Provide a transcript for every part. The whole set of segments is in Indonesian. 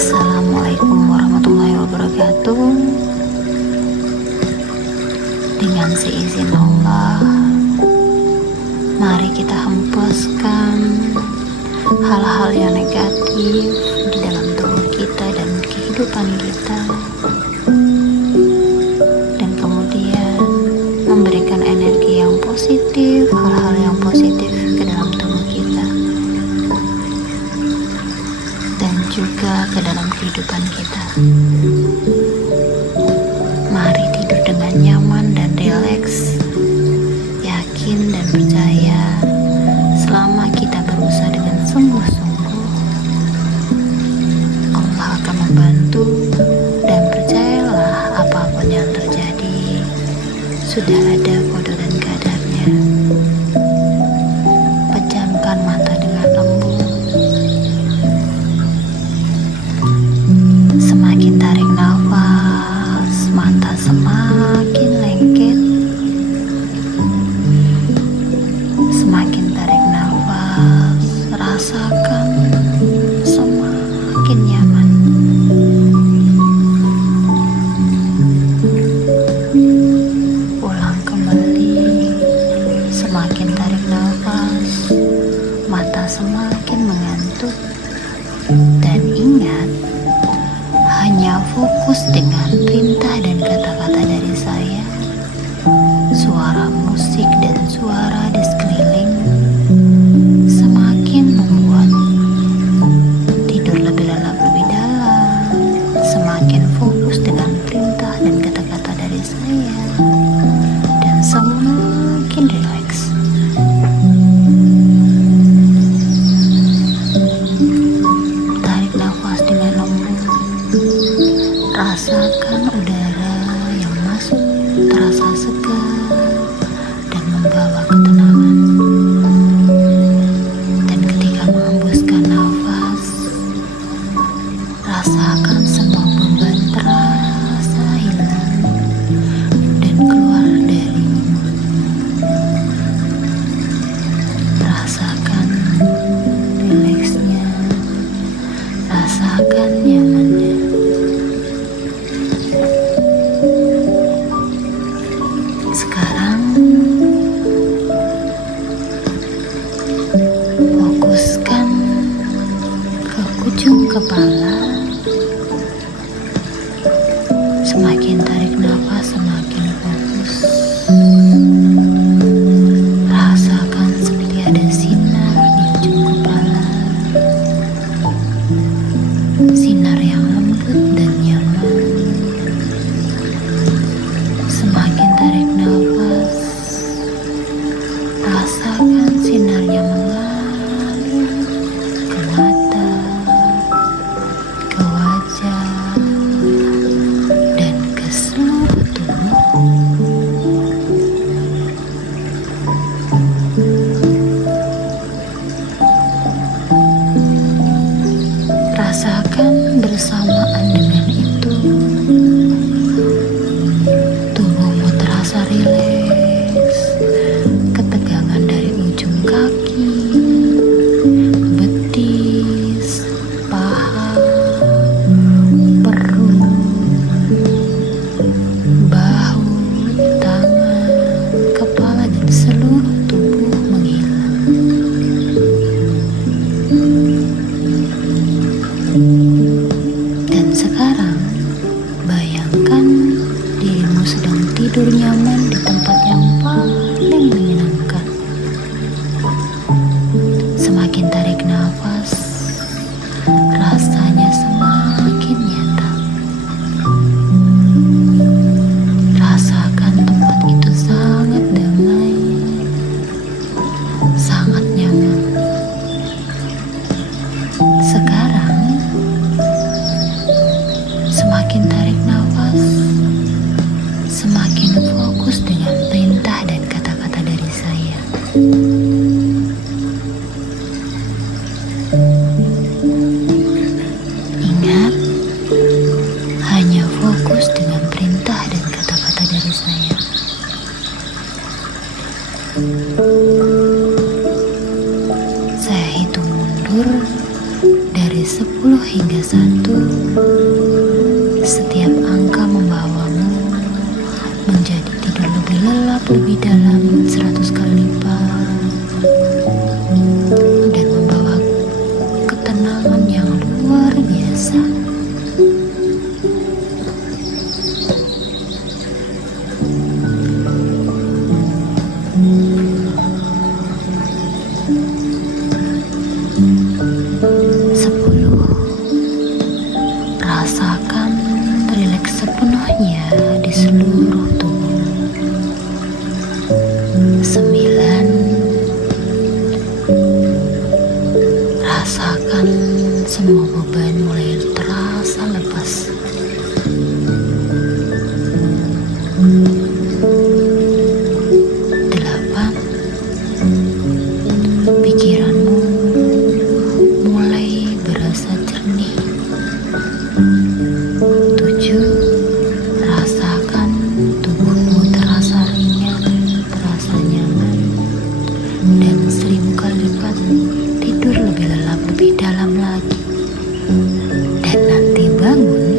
Assalamualaikum warahmatullahi wabarakatuh. Dengan seizin Allah, mari kita hempaskan hal-hal yang negatif di dalam tubuh kita dan kehidupan kita, dan kemudian memberikan energi yang positif, hal-hal yang positif ke dalam tubuh kita dan juga ke dalam kehidupan kita. Mari tidur dengan nyaman dan rileks, yakin dan percaya selama kita berusaha dengan sungguh-sungguh, Allah akan membantu. Dan percayalah, apapun yang terjadi sudah ada kode dan kadarnya. Pejamkan mata dengan lembut. Semakin tarik nafas, mata semakin lengket. Semakin tarik nafas, rasakan semakin nyaman. Ulang kembali. Semakin tarik nafas, mata semakin mengantuk. Dan ingat, hanya fokus dengan perintah dan kata-kata dari saya. Suara musik dan suara di sekeliling semakin membuat tidur lebih lelap, lebih dalam. Semakin fokus dengan perintah dan kata-kata dari saya, dan semakin rileks. Tarik nafas dengan lembut. Rasakan udara yang masuk terasa segar dan membawa ketenangan. Dan ketika menghembuskan nafas, rasakan semua beban terasa hilang dan keluar darimu. Rasakan rileksnya, rasakan nyamannya. Sekarang fokuskan ke ujung kepala. Semakin tarik nafas, semakin fokus. Rasakan seperti ada sinar di ujung kepala. Sinar yang lembut dan nyaman. Semakin tarik nafas, rasakan sinarnya mengalir ke mata, ke wajah, dan ke seluruh tubuh. Rasakan bersamaan dengan itu, tubuhmu terasa rileks. Ketegangan dari ujung kaki, betis, paha, perut, bahu, tangan, kepala, dan seluruh tubuh menghilang. Dan sekarang bayangkan dirimu sedang tidur nyaman di tempat yang paling menyenangkan. Semakin tarik nafas, rasanya semakin nyata. Rasakan tempat itu sangat damai, sangat nyaman. Sekarang semakin tarik nafas, semakin fokus dengan perintah dan kata-kata dari saya. Ingat, hanya fokus dengan perintah dan kata-kata dari saya. Saya hitung mundur Dari 10 hingga 1, setiap angka membawamu menjadi tidur lebih lelap, lebih dalam 100 kali lipat, dan membawa ketenangan yang luar biasa. Rasakan rileks sepenuhnya di seluruh tubuh. 9, rasakan semua beban mulai terasa lepas. 8, pikiranmu mulai berasa jernih. 7, rasakan tubuhmu terasa ringan, terasa nyaman, dan 1000 kali lipat tidur lebih lelap, lebih dalam lagi. Dan nanti bangun,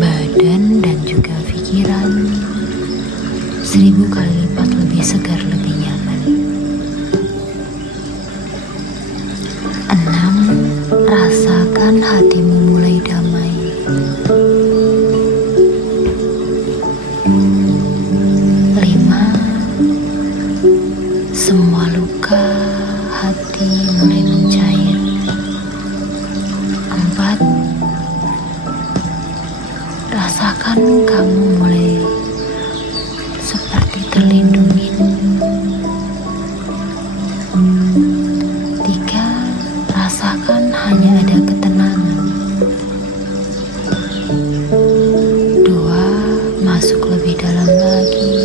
badan dan juga pikiran 1000 kali lipat lebih segar, lebih nyaman. 6, rasakan hatimu mulai damai. 5, semua luka hati mulai mencair. 4, rasakan kamu mulai seperti terlindungi. 3, rasakan hanya ada ketenangan. 2, masuk lebih dalam lagi,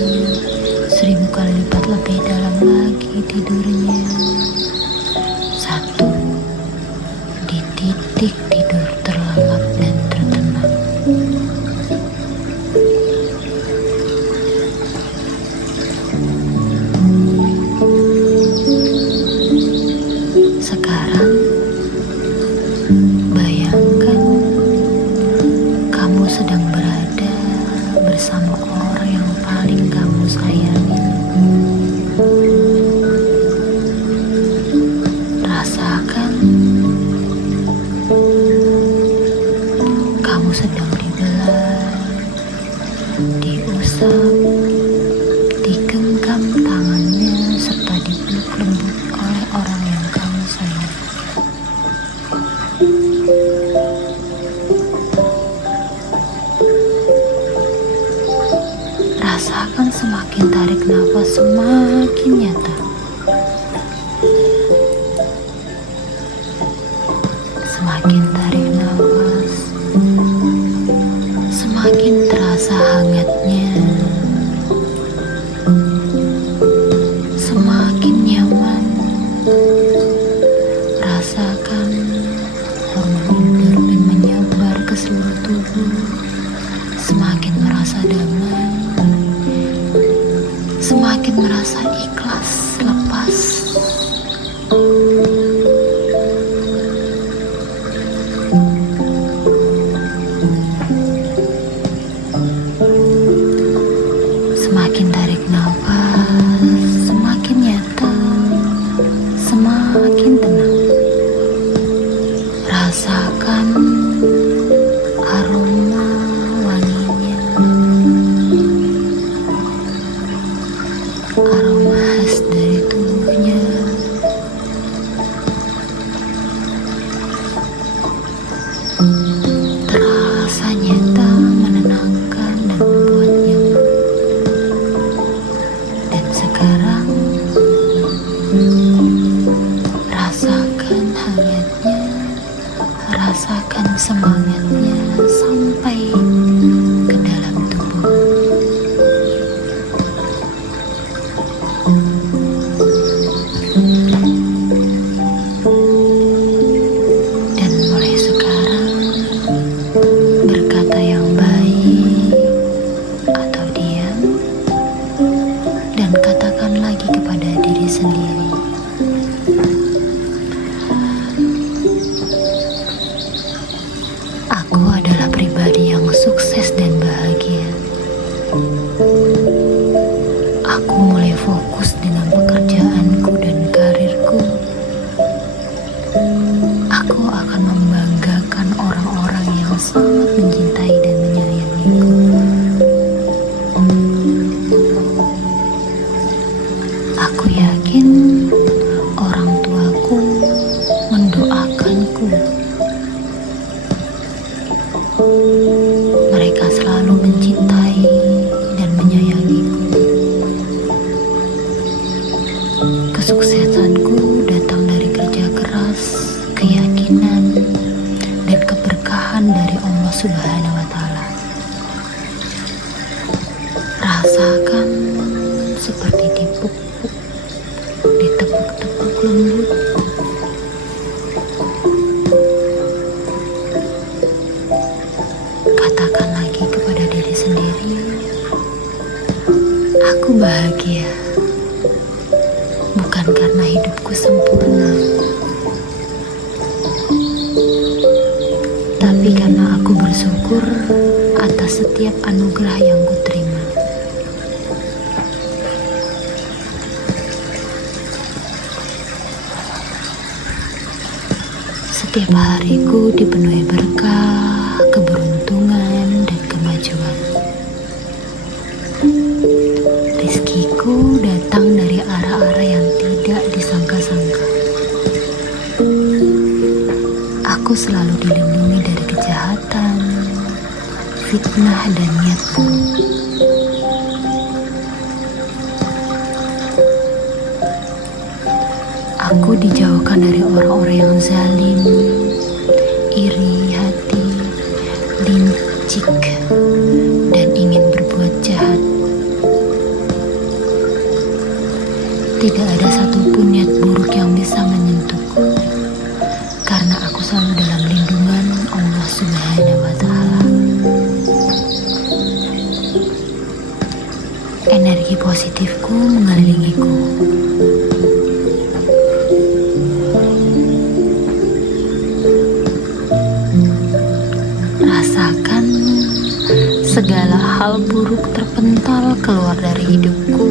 1000 kali lipat lebih dalam lagi tidurnya. 1, di titik tidur terlelap dan tertenang. Sekarang bayangkan kamu sedang berada bersama orang yang paling kamu sayangi. Rasakan kamu sedang dibelai, diusap, digenggam tangannya, serta dipeluk lembut oleh orang yang kamu sayangi. Rasakan semakin tarik nafas semakin nyata. Semakin tarik nafas, semakin terasa hangatnya. Semakin nyaman. Rasakan hormon endorfin menyebar ke seluruh tubuh. Semakin merasa damai, semakin merasa ikhlas, lepas. Semakin tarik nafas, semakin nyata, semakin tenang. Rasakan aroma wanginya, aroma khas dari tubuhnya. Terasa nyata, menenangkan, dan membuat nyaman. Dan sekarang rasakan hangatnya, rasakan semangatnya sampai ke dalam tubuh. Dan mulai sekarang berkata yang baik atau diam, dan katakan lagi kepada diri sendiri, Aku akan membanggakan orang-orang yang sangat mencintai dan menyayangiku. Aku yakin orang tuaku mendoakanku. Mereka selalu mencintai dan menyayangiku. Kesuksesanku datang dari kerja keras, keyakinan, dan keberkahan dari Allah Subhanahu wa Ta'ala. Rasakan seperti ditepuk-tepuk lembut. Katakan lagi kepada diri sendiri, aku bahagia. Bukan karena hidupku sempurna, tapi karena aku bersyukur atas setiap anugerah yang kuterima. Setiap hariku dipenuhi berkah, keberuntungan, dan kemajuan. Rizkiku datang dari arah-arah yang tidak disangka-sangka. Aku selalu dilindungi dari kejahatan, fitnah, dan niat buruk. Aku dijauhkan dari orang-orang yang zalim, iri hati, licik, dan ingin berbuat jahat. Tidak ada satupun niat buruk yang bisa menyentuhku, karena aku selalu dalam lindungan Allah Subhanahu wa Ta'ala. Energi positifku mengelilingiku. Rasakan segala hal buruk terpental keluar dari hidupku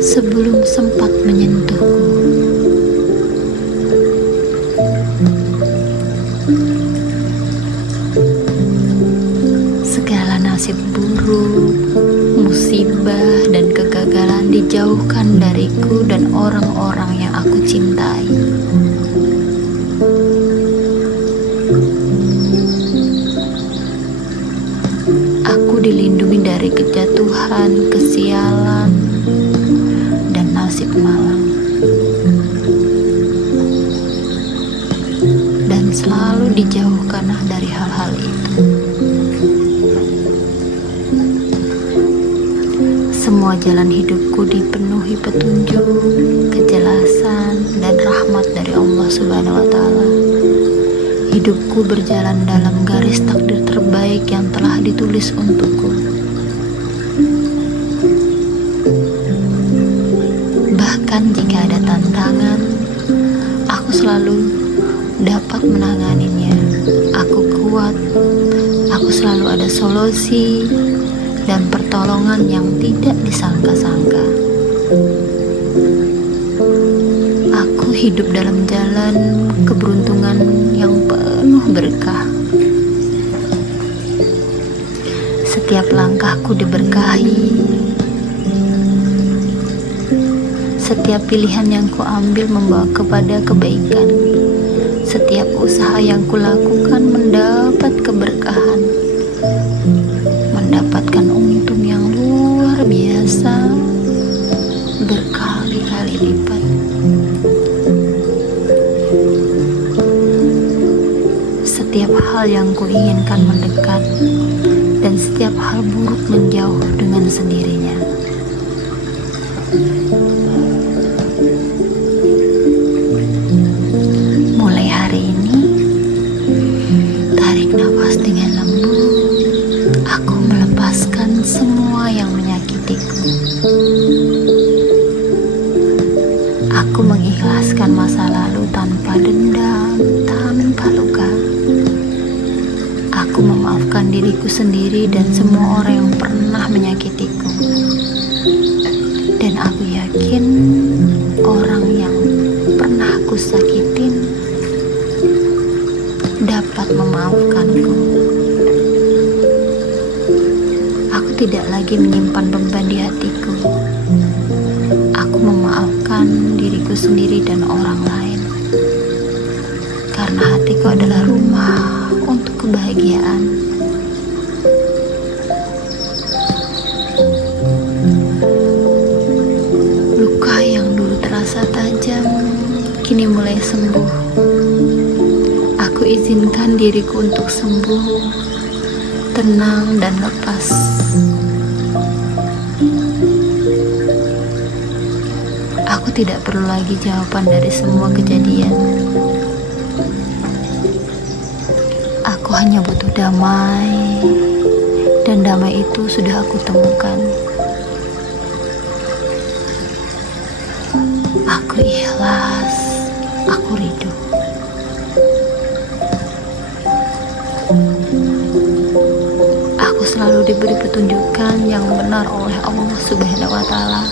sebelum sempat menyentuhku. Segala nasib buruk, musibah, dan kegagalan dijauhkan dariku dan orang-orang yang aku cintai. Aku dilindungi dari kejatuhan, kesialan, dan nasib malang. Dan selalu dijauhkan dari hal-hal itu. Semua jalan hidupku dipenuhi petunjuk, kejelasan, dan rahmat dari Allah Subhanahu wa Ta'ala. Hidupku berjalan dalam garis takdir terbaik yang telah ditulis untukku. Bahkan jika ada tantangan, aku selalu dapat menanganinya. Aku kuat, aku selalu ada solusi dan pertolongan yang tidak disangka-sangka. Aku hidup dalam jalan keberuntungan yang penuh berkah. Setiap langkahku diberkahi. Setiap pilihan yang kuambil membawa kepada kebaikan. Setiap usaha yang kulakukan mendapat keberkahan, mendapatkan untung yang luar biasa berkali-kali lipat. Setiap hal yang kuinginkan mendekat, dan setiap hal buruk menjauh dengan sendirinya. Mulai hari ini, tarik nafas dengan lembut. Aku melepaskan semua yang menyakitiku. Aku mengikhlaskan masa lalu tanpa dendam, tanpa luka. Aku memaafkan diriku sendiri dan semua orang yang pernah menyakitiku. Dan aku yakin orang yang pernah aku sakitin saat memaafkanku. Aku tidak lagi menyimpan beban di hatiku. Aku memaafkan diriku sendiri dan orang lain. Karena hatiku adalah rumah untuk kebahagiaan. Luka yang dulu terasa tajam kini mulai sembuh. Aku izinkan diriku untuk sembuh, tenang dan lepas. Aku tidak perlu lagi jawaban dari semua kejadian. Aku hanya butuh damai, dan damai itu sudah aku temukan. Aku ikhlas, aku ridho. Aku selalu diberi petunjukan yang benar oleh Allah Subhanahu wa Ta'ala.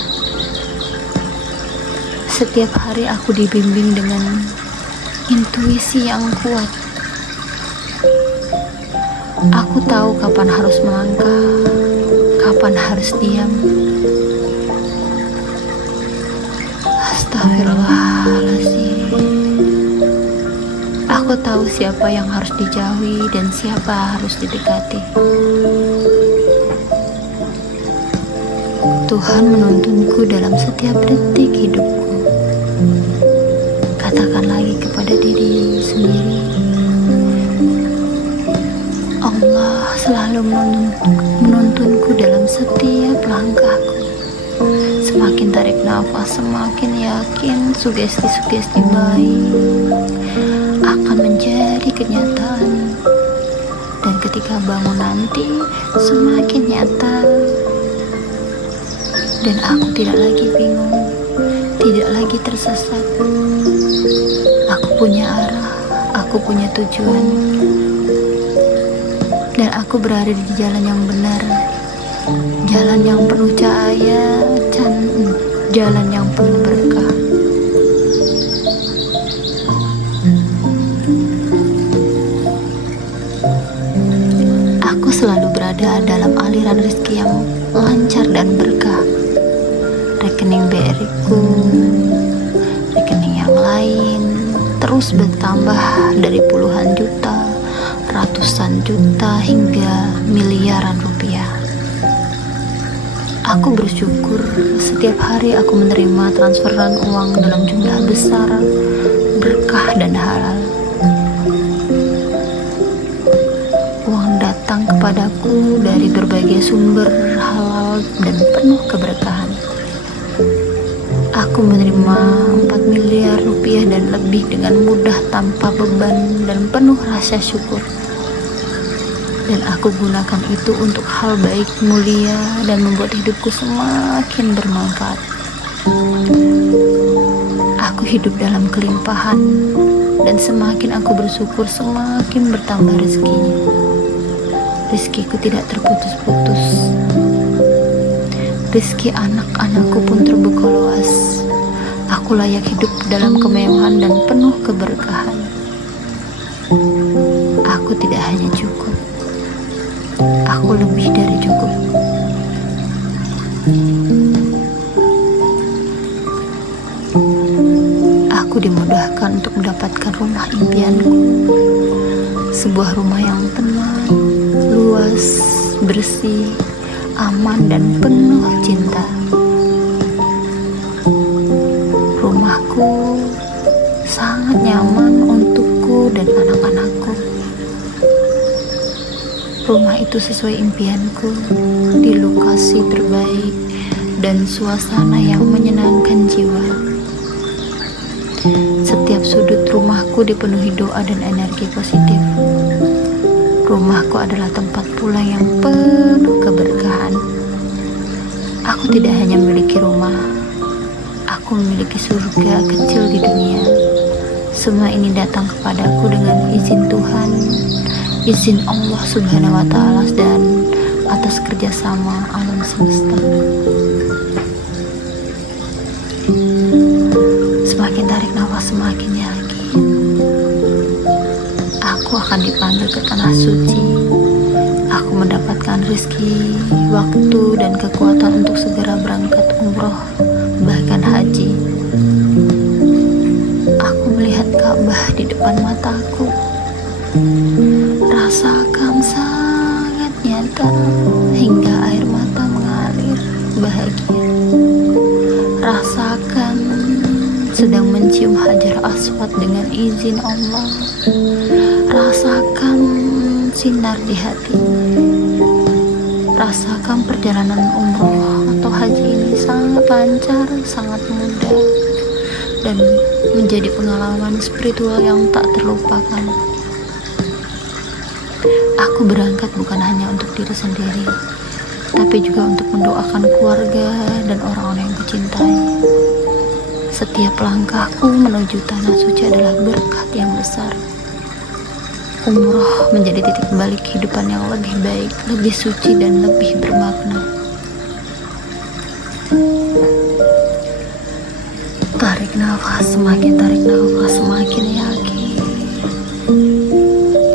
Setiap hari aku dibimbing dengan intuisi yang kuat. Aku tahu kapan harus melangkah, kapan harus diam. Astagfirullahaladzim. Aku tahu siapa yang harus dijauhi dan siapa harus didekati. Tuhan menuntunku dalam setiap detik hidupku. Katakan lagi kepada diri sendiri, Allah selalu menuntunku dalam setiap langkahku. Semakin tarik nafas, semakin yakin sugesti-sugesti baik akan menjadi kenyataan. Dan ketika bangun nanti, semakin nyata. Dan aku tidak lagi bingung, tidak lagi tersesat. Aku punya arah, aku punya tujuan. Dan aku berada di jalan yang benar, jalan yang penuh cahaya, jalan yang penuh berkah. Aku selalu berada dalam aliran rezeki yang lancar dan berkah. Rekening BRI-ku, rekening yang lain terus bertambah dari puluhan juta, ratusan juta hingga miliaran rupiah. Aku bersyukur setiap hari aku menerima transferan uang dalam jumlah besar, berkah dan halal. Uang datang kepadaku dari berbagai sumber halal dan penuh keberkahan. Aku menerima 4 miliar rupiah dan lebih dengan mudah tanpa beban dan penuh rasa syukur. Dan aku gunakan itu untuk hal baik mulia dan membuat hidupku semakin bermanfaat. Aku hidup dalam kelimpahan dan semakin aku bersyukur semakin bertambah rezekinya. Rezekiku tidak terputus-putus. Rezeki anak-anakku pun terbuka luas. Aku layak hidup dalam kemewahan dan penuh keberkahan. Aku tidak hanya cukup, aku lebih dari cukup. Aku dimudahkan untuk mendapatkan rumah impianku. Sebuah rumah yang tenang, luas, bersih, aman dan penuh cinta. Rumahku sangat nyaman untukku dan anak-anakku. Rumah itu sesuai impianku, di lokasi terbaik dan suasana yang menyenangkan jiwa. Setiap sudut rumahku dipenuhi doa dan energi positif. Rumahku adalah tempat pulang yang penuh keberkahan. Aku tidak hanya memiliki rumah, aku memiliki surga kecil di dunia. Semua ini datang kepadaku dengan izin Tuhan, izin Allah Subhanahu wa Ta'ala, dan atas kerjasama alam semesta. Semakin tarik nafas, semakin yakin aku aku akan dipanggil ke tanah suci. Aku mendapatkan rezeki, waktu, dan kekuatan untuk segera berangkat umroh, bahkan haji. Aku melihat Ka'bah di depan mataku. Rasakan sangat nyata hingga air mata mengalir bahagia. Rasakan sedang mencium Hajar Aswad dengan izin Allah. Rasakan sinar di hati. Rasakan perjalanan umroh atau haji ini sangat lancar, sangat mudah, dan menjadi pengalaman spiritual yang tak terlupakan. Aku berangkat bukan hanya untuk diri sendiri, tapi juga untuk mendoakan keluarga dan orang-orang yang kucintai. Setiap langkahku menuju tanah suci adalah berkat yang besar. Umroh menjadi titik balik kehidupan yang lebih baik, lebih suci, dan lebih bermakna. Tarik nafas, semakin tarik nafas, semakin yakin.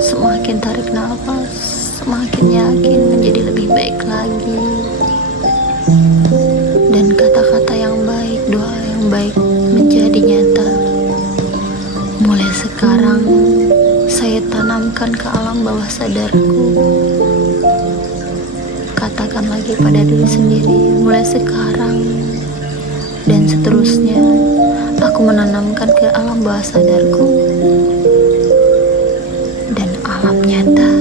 Semakin tarik nafas, semakin yakin menjadi lebih baik lagi. Dan kata-kata yang baik, doa yang baik menjadi nyata. Mulai sekarang saya tanamkan ke alam bawah sadarku. Katakan lagi pada diri sendiri, mulai sekarang dan seterusnya aku menanamkan ke alam bawah sadarku dan alam nyata.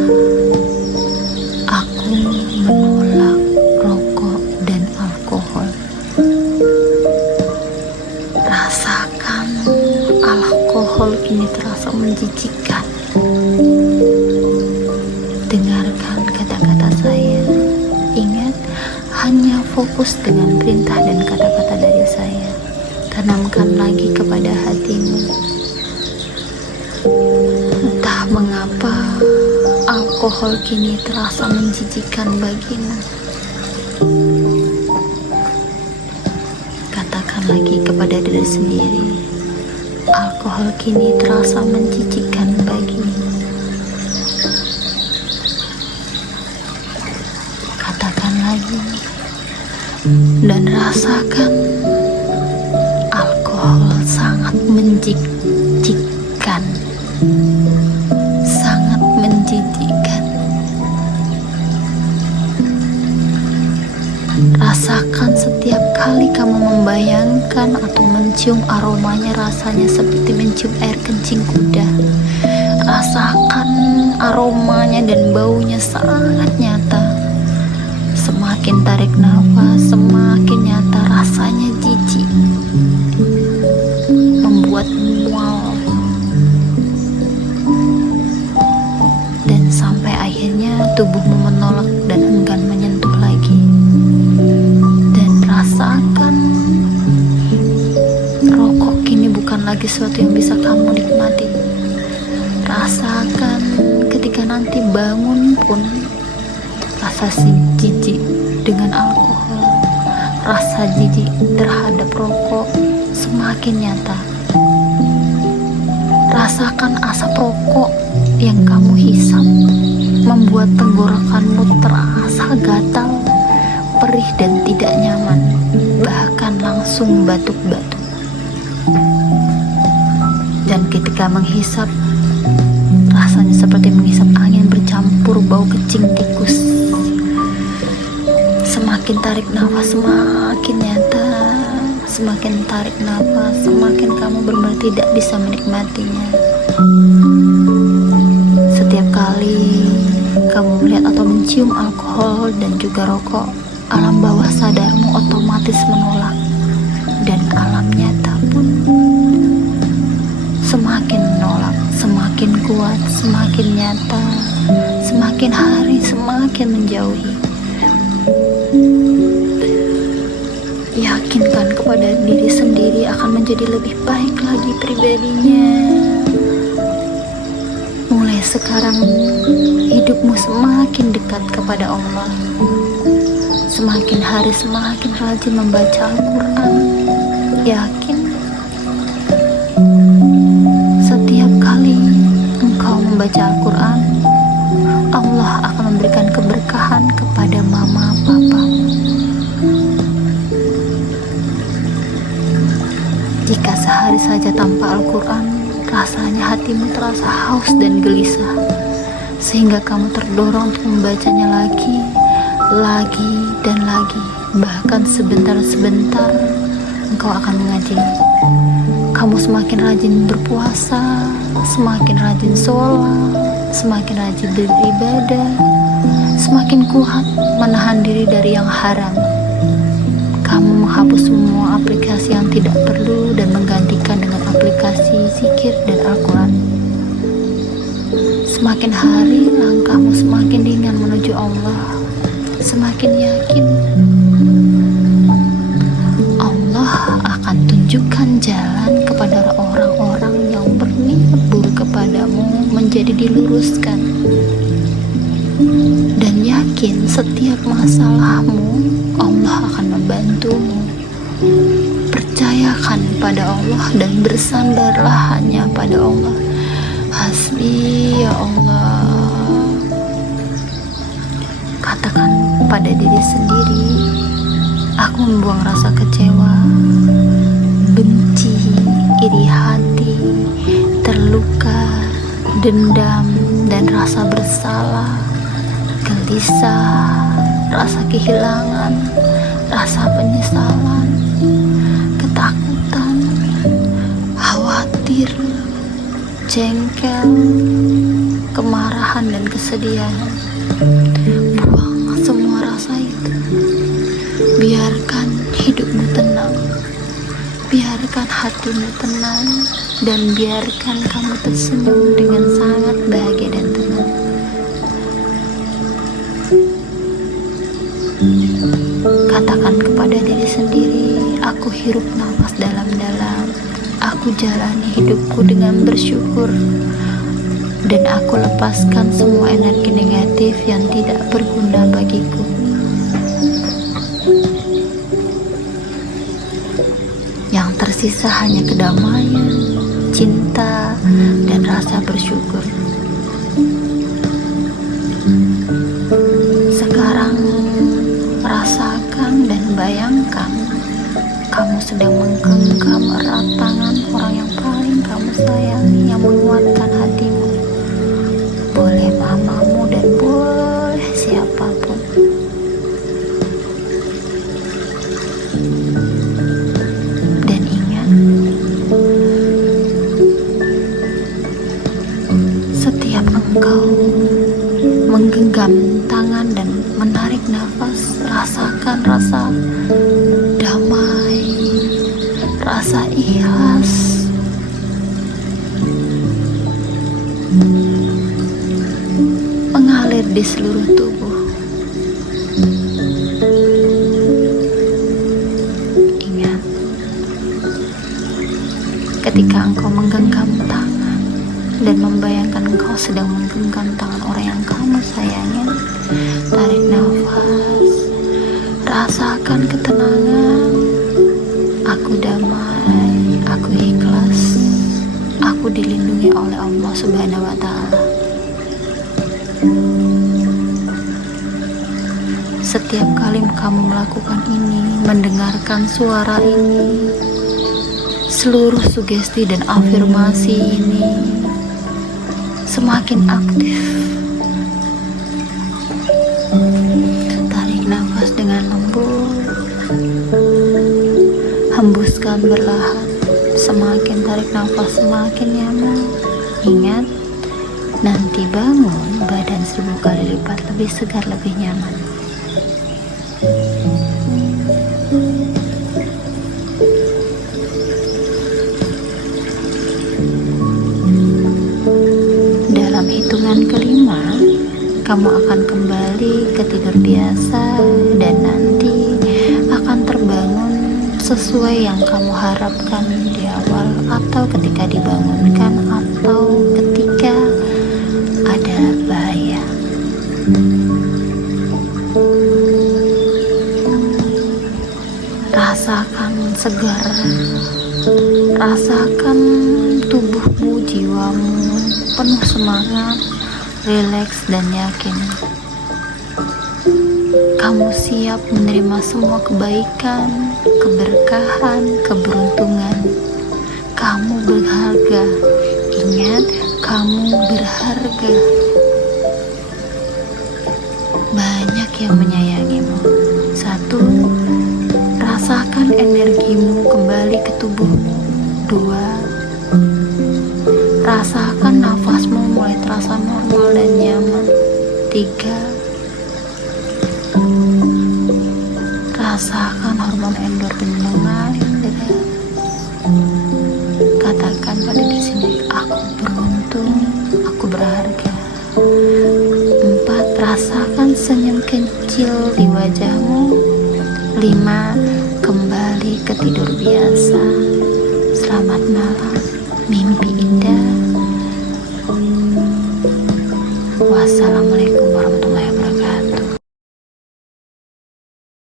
Aku menolak rokok dan alkohol. Rasakan alkohol kini terasa menjijikkan. Dengarkan kata-kata saya. Ingat, hanya fokus dengan perintah dan kata-kata dari saya. Tanamkan lagi kepada hatimu. Entah mengapa alkohol kini terasa menjijikkan bagimu. Katakan lagi kepada diri sendiri, alkohol kini terasa menjijikkan bagimu. Katakan lagi dan rasakan, alkohol sangat menjijikkan, sangat menjijikkan. Rasakan setiap kali kamu membayangkan atau mencium aromanya, rasanya seperti mencium air kencing kuda. Rasakan aromanya dan baunya sangat nyata. Semakin tarik nafas, semakin nyata rasanya jijik, membuat mual, dan sampai akhirnya tubuhmu menolak dan enggan menyentuh lagi. Dan rasakan, rokok kini bukan lagi sesuatu yang bisa kamu nikmati. Rasakan ketika nanti bangun pun rasa jijik dengan alkohol, rasa jijik terhadap rokok semakin nyata. Rasakan asap rokok yang kamu hisap membuat tenggorokanmu terasa gatal, perih, dan tidak nyaman, bahkan langsung batuk-batuk. Dan ketika menghisap, rasanya seperti menghisap angin bercampur bau kecing tikus. Semakin tarik nafas, semakin nyata. Semakin tarik nafas, semakin kamu benar-benar tidak bisa menikmatinya. Setiap kali kamu melihat atau mencium alkohol dan juga rokok, alam bawah sadarmu otomatis menolak. Dan alam nyata pun semakin menolak, semakin kuat, semakin nyata, semakin hari semakin menjauhi. Yakinkan kepada diri sendiri akan menjadi lebih baik lagi pribadinya. Mulai sekarang hidupmu semakin dekat kepada Allah. Semakin hari semakin rajin membaca Al-Quran. Yakin setiap kali engkau membaca Al-Quran saja tanpa Al-Quran, rasanya hatimu terasa haus dan gelisah, sehingga kamu terdorong untuk membacanya lagi, dan lagi. Bahkan sebentar-sebentar engkau akan mengaji. Kamu semakin rajin berpuasa, semakin rajin sholat, semakin rajin beribadah, semakin kuat menahan diri dari yang haram. Kamu menghapus semua aplikasi yang tidak perlu dan menggantikan dengan aplikasi zikir dan Al-Quran. Semakin hari langkahmu semakin ringan menuju Allah, semakin yakin Allah akan tunjukkan jalan kepada orang-orang yang berniat buruk kepadamu menjadi diluruskan, dan yakin setiap masalahmu Allah akan membantumu. Percayakan pada Allah dan bersandarlah hanya pada Allah. Hasbi ya Allah. Katakan pada diri sendiri, aku membuang rasa kecewa, benci, iri hati, terluka, dendam, dan rasa bersalah, gelisah, rasa kehilangan, rasa penyesalan, ketakutan, khawatir, jengkel, kemarahan, dan kesedihan. Buang semua rasa itu. Biarkan hidupmu tenang, biarkan hatimu tenang, dan biarkan kamu tersenyum dengan sangat bahagia dan tenang. Katakan kepada diri sendiri, aku hirup nafas dalam-dalam, aku jalani hidupku dengan bersyukur, dan aku lepaskan semua energi negatif yang tidak berguna bagiku. Yang tersisa hanya kedamaian, cinta, dan rasa bersyukur. Sekarang rasakan dan bayangkan kamu sedang menggenggam erat tangan orang yang paling kamu sayangi, yang menguatkan hatimu. Boleh mamamu dan boleh siapapun. Dan ingat, setiap engkau menggenggam tangan dan menarik nafas, rasakan rasa damai, rasa ikhlas, mengalir di seluruh tubuh. Ingat, ketika engkau menggenggam tangan dan membayangkan engkau sedang menggenggam tangan orang yang kamu sayangi, tarik nafas, rasakan ketenangan. Aku damai, aku ikhlas, aku dilindungi oleh Allah Subhanahu wa Ta'ala. Setiap kali kamu melakukan ini, mendengarkan suara ini, seluruh sugesti dan afirmasi ini semakin aktif. Tarik nafas dengan lembut, hembuskan berlahan. Semakin tarik nafas semakin nyaman. Ingat, nanti bangun badan 1000 kali lipat lebih segar, lebih nyaman. Dalam hitungan kelima, kamu akan kembali ke tidur biasa, dan nanti akan terbangun sesuai yang kamu harapkan di awal, atau ketika dibangunkan, atau ketika ada bahaya. Rasakan segar, rasakan tubuhmu, jiwamu penuh semangat, rileks, dan yakin. Kamu siap menerima semua kebaikan, keberkahan, keberuntungan. kamu berharga. Ingat, kamu berharga. Banyak yang menyayangimu. 1. Rasakan energimu kembali ke tubuhmu. 2. Rasakan nafasmu mulai terasa normal dan nyaman. 3. Rasakan hormon endorfin mengalir deras. Katakan pada diri sendiri, aku beruntung, aku berharga. 4. Rasakan senyum kecil di wajahmu. 5. Kembali ke tidur biasa. Selamat malam, mimpi indah.